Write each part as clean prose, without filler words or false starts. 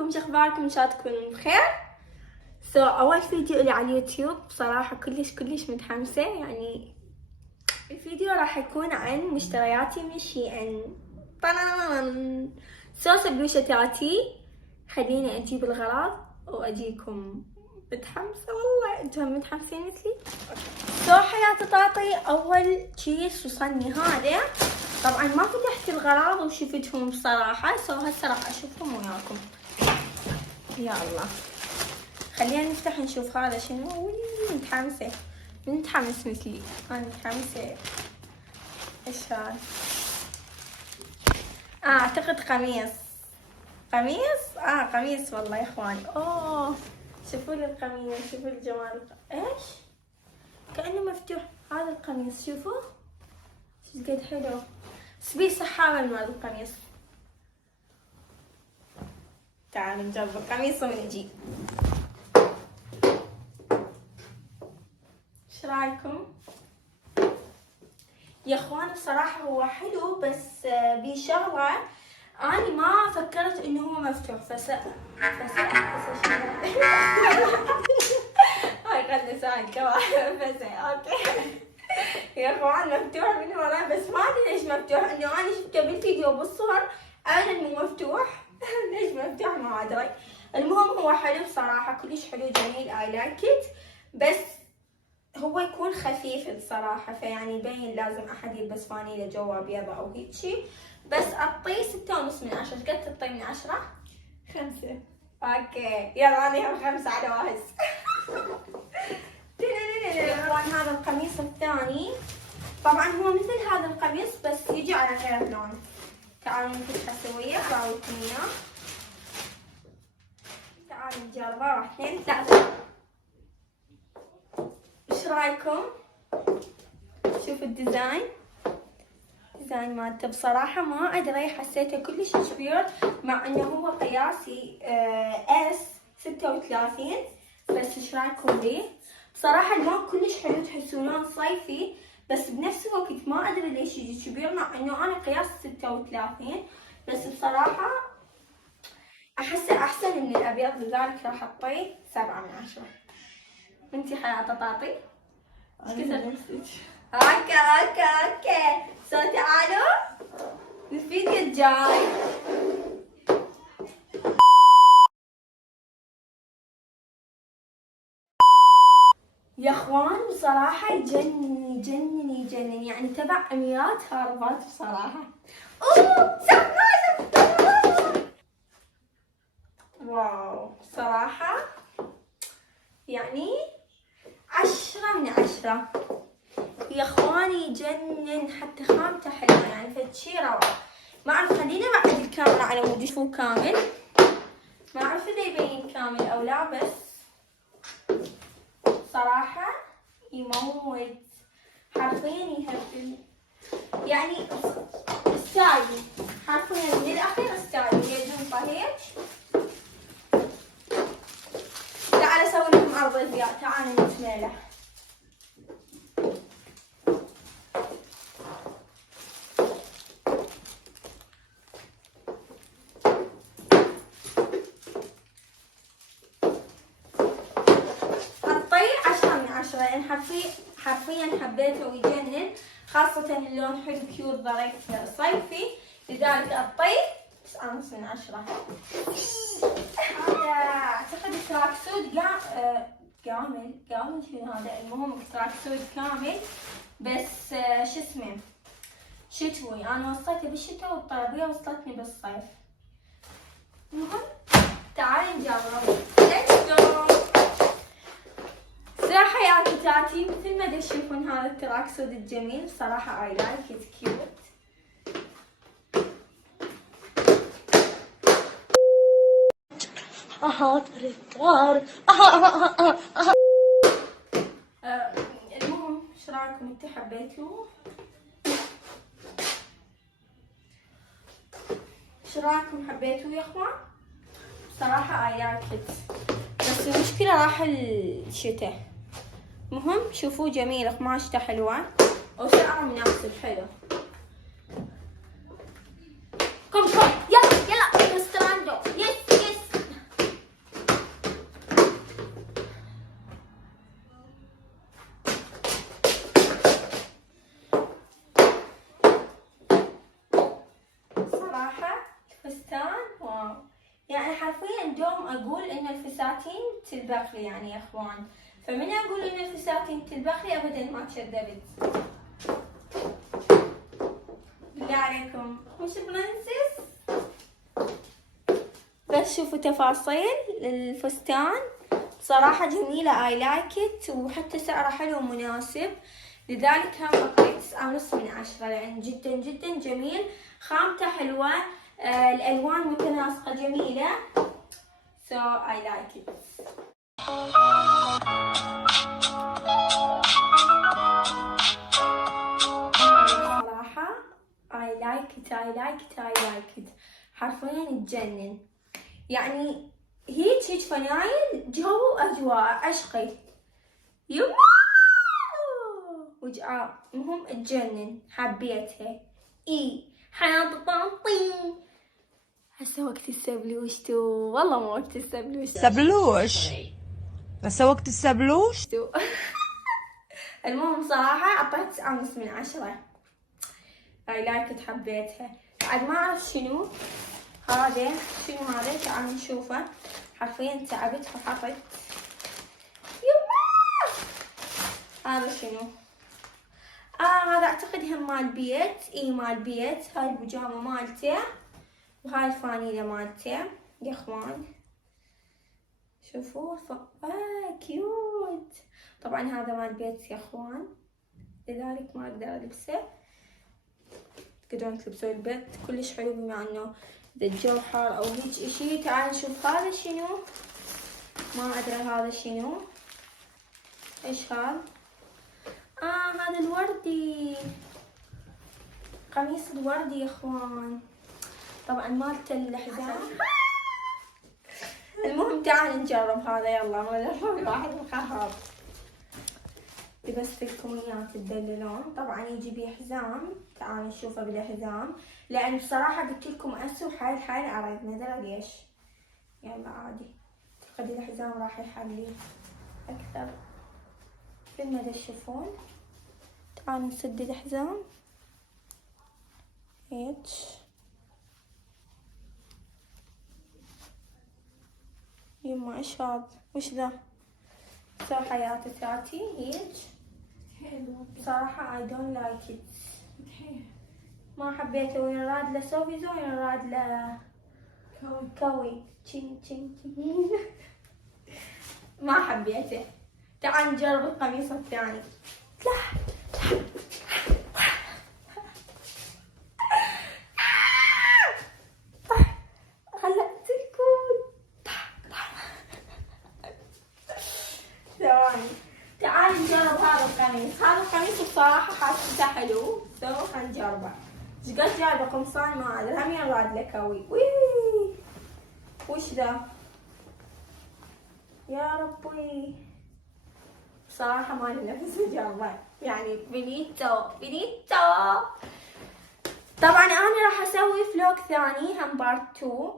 شلونكم؟ شخباركم؟ ان شاء الله تكونون بخير. اول فيديو لي على اليوتيوب بصراحة كلش متحمسة. يعني الفيديو راح يكون عن مشترياتي من شي ان سبلوشتاتي. خليني اجيب الغراض واجيكم. متحمسة والله، انتم متحمسين مثلي؟ حياة طاطي، اول كيس وصلني هذا. طبعا ما فتحت الغراض وشفتهم بصراحة، هسه راح اشوفهم وياكم. يا الله، خلينا نفتح نشوف هذا شنو. متحمسة. متحمس مثلي؟ انا متحمسة. ايش هذا؟ اعتقد قميص. قميص والله يا اخواني. شوفوا لي القميص، شوفوا الجمال. ايش؟ كأنه مفتوح هذا القميص، شوفوا شو قد حلو. بيه سحابة مال القميص. تعالوا نجرب القميص ونجي. ايش رايكم يا اخوان؟ بصراحة هو حلو، بس بيه شغلة اني ما فكرت انه هو مفتوح. هاي خلنا ساعد كمان. بس اوكي يا اخوان، مفتوح من ورا، بس ما ادري ليش مفتوح. انه انا شفته بالفيديو بالصور ابدا مو مفتوح. ليش مفتوح ما ادري. المهم هو حلو بصراحة، كلش حلو جميل. اي لايك ات. بس هو يكون خفيف بصراحة، فيعني يبين لازم احد يلبس فانيلة جوا بيضة او هيك شي. بس اعطيه 6.5 من 10. قد تعطي من 10؟ 5. اوكي يلا انا هم 5 على واهز. اخوان هذا القميص الثاني. طبعا هو مثل هذا القميص بس يجي على غير لون. تعالوا نفتحه سوية براويكم اياه. تعالوا نجربه. 1 2 3. ايش رايكم؟ شوفوا الديزاين مالته. بصراحة ما ادري، حسيته كلش كبير مع انه هو قياسي اس 36. بس ايش رايكم بيه؟ بصراحة اللون كلش حلو، تحسون لون صيفي، بس بنفس الوقت ما ادري ليش يجي كبير مع انه انا قياسي 36. بس بصراحة احسه احسن من الابيض، لذلك راح اعطيه 7 من 10. انتي حياة طاطي؟ اوكي تعالوا الفيديو الجاي. يا اخوان بصراحة يجنن يعني تبع اميرات هاربات بصراحة. واو بصراحة يعني 10 من 10 يا اخواني. يجنن، حتى خامته حلوة يعني فشي روعة. ما اعرف، خلينا بعد الكاميرا على مود يشوفوه كامل. ما اعرف اذا يبين كامل او لا، بس صراحة يموت حرفيا، يهبل يعني. ستايل حرفيا من الاخير، ستايل يدهم هيك. تعال اسوي لكم عرض ازياء. تعالوا نتميله. لان حرفيا حبيته ويجنن، خاصة اللون حلو كيوت ظريف صيفي، لذلك اعطيه 9.5 من 10. هذا اعتقد تراك سود كامل شنو هذا؟ المهم تراك سود كامل، بس شو اسمه شتوي. انا وصلته بالشتاء والطلبية وصلتني بالصيف. المهم تعالي نجرب. ليتس جو. صراحة يا كتاتي مثل ما تشوفون هذا التراك سود الجميل، صراحة اي لايك ات كيوت. المهم ايش رايكم؟ انتي حبيتوه؟ ايش رايكم؟ حبيتوه يا اخوان؟ صراحة اي لايك ات، بس المشكلة راح الشتاء. مهم شوفوه جميل، قماشته حلوة وسعره مناسب حلو. كم يلا مستراندو. يس فستان واو، يعني حرفيا دوم اقول ان الفساتين تلبخ لي يعني يا اخوان، فمن اقول ان الفساتين تلبخ لي ابدا ما كذبت. بالله عليكم مش برنسس. بس شوفوا تفاصيل الفستان بصراحة جميلة اي لايك ات، وحتى سعره حلو ومناسب، لذلك هم اعطيت 9.5 من 10 لان جدا جدا جميل، خامته حلوة، الالوان متناسقة جميلة، so I like it. صراحة I like it حرفيا تجنن، يعني هيك فنايل جو واجواء عشقي يما وجعاء، المهم تجنن حبيتها. اي حياة طنطي. هسه وقت السبلوش تو، والله مو وقت السبلوش. سبلوش هسه وقت السبلوش تو. المهم صراحة اعطيت 9.5 من 10. اي لايك حبيتها. بعد ما اعرف شنو هذا، تعالوا نشوفه. حرفيا تعبت وحطيت يما. هذا شنو؟ هذا اعتقد هم مال بيت، اي مال بيت. هاي البيجامة مالته وهاي الفانيلة مالته يا اخوان، شوفوا كيوت. طبعا هذا مال بيت يا اخوان، لذلك ما اقدر البسه، تقدرون تلبسوه البيت كلش حلو بما انه اذا الجو حار او هيج اشي. تعالوا نشوف هذا شنو، ما ادري هذا شنو، ايش هذا؟ هذا الوردي، قميص الوردي يا اخوان، طبعا مالته الحزام. المهم تعالوا نجرب هذا، يلا ما الواحد مخرب. بس لكم اياه تدللون. طبعا يجي بيه حزام، تعالوا نشوفه بلا حزام، لان بصراحه قلت لكم اسو حيل عريض، ما ادري ليش. يلا عادي، اعتقد الحزام راح يحلي اكثر. مثل ما تشوفون تعالوا نسد الحزام هيك. يما ايش هذا؟ وش ذا؟ سو حياتي ثاتي هيك. بصراحة I don't like it. ما حبيته، وين راد له سوفيزو وين راد له كوي تشين ما حبيته. تعال نجرب القميص الثاني. لا تعال نجرب هذا القميص. هذا القميص بصراحة حاسته حلو، خلينا نجربه. ايش قد جايبه قمصان ما ادري، هم يراد له كوي. وي وش ذا يا ربي؟ بصراحة ما لي نفس اجربه، يعني بنيتو. طبعا انا راح اسوي فلوق ثاني هم بارت 2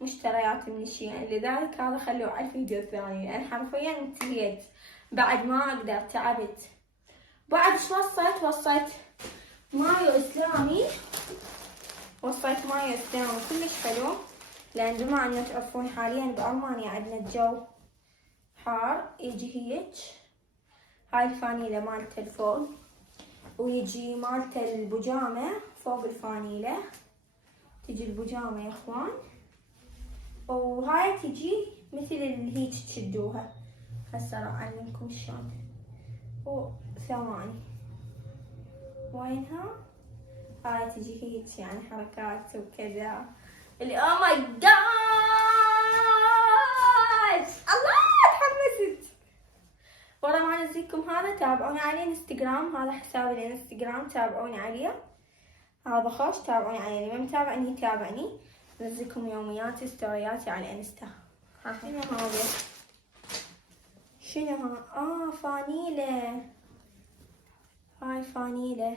مشترياتي من الشيء، لذلك هذا خلوه على الفيديو الثاني، لان حرفيا انتهيت بعد ما اقدر، تعبت. بعد ايش وصيت مايو اسلامي، كلش حلو، لان بما انه تعرفون حاليا بالمانيا عندنا الجو حار. يجي هيك، هاي الفانيلة مالته الفوق، ويجي مالته البيجامة فوق الفانيلة، تجي البيجامة يا اخوان، وهاي تجي مثل هيك تشدوها. هسه راح اعلمكم شلون. ثواني، وينها؟ هاي تجي هيك يعني حركات وكذا. اللي او ماي جاد، الله تحمست. ورا ما انزلكم هذا تابعوني على الانستغرام، هذا حسابي الانستغرام تابعوني عليه، هذا خوش تابعوني عليه، اللي ما متابعني يتابعني. انزلكم يومياتي ستورياتي على الانستا. شنو هذا؟ شنو فانيلة. هاي فانيلة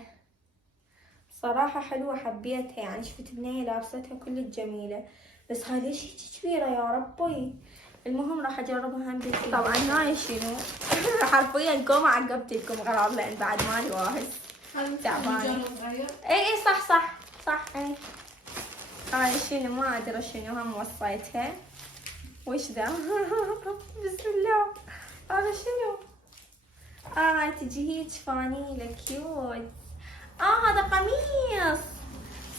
صراحة حلوة حبيتها، يعني شفت بنية لابستها كلش جميلة، بس هاي ليش هيك كبيرة يا ربي؟ المهم راح اجربها هم بيتي. طبعا هاي شنو؟ حرفيا قوم عقبتلكم غراب لان بعد مالي واحد تعبانة. اي صح اي هاي شنو ما ادري شنو هم وصيتها. وش ذا؟ بسم الله. هذا شنو؟ تجي هيج فانيلة كيوت. هذا قميص.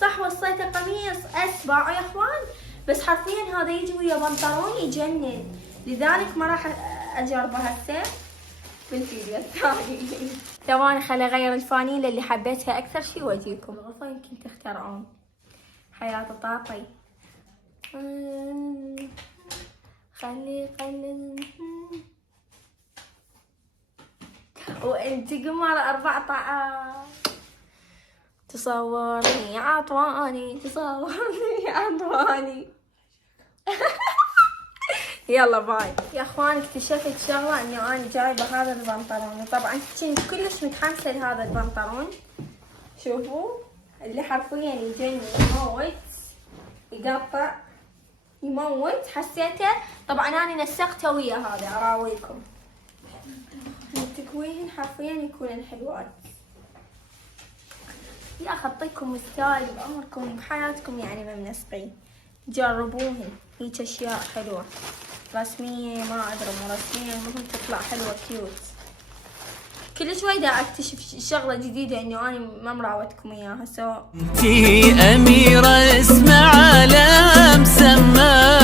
صح وصيته قميص اسبع يا اخوان، بس حرفيا هذا يجي ويا بنطلون يجنن، لذلك ما راح اجربه هسه بالفيديو الثاني. ثواني خلي اغير الفانيلة اللي حبيتها اكثر شي واجيكم. الغرفة يمكن تخترعون. حياة طاطي. خلي وانت قمر 14. تصورني عطواني، تصورني عطواني. يلا باي يا اخوان. اكتشفت شغله اني انا جايبه هذا البنطلون، طبعا كنت كلش متحمسه لهذا البنطلون. شوفوا اللي حرفيا يجنن، يموت، يقطع، يموت. حسيته طبعا انا نسقته ويا هذا. اراويكم التكوين حرفيا يكونن حلوات. يا اخي اعطيكم ستايل بعمركم بحياتكم يعني ما منسقين. جربوهن، هيك اشياء حلوه رسميه، ما ادري مو رسميه، المهم تطلع حلوه كيوت. كل شوي دا اكتشف شغله جديده انه انا ما مراوتكم اياها. سو انتي اميره اسم عالم سماك.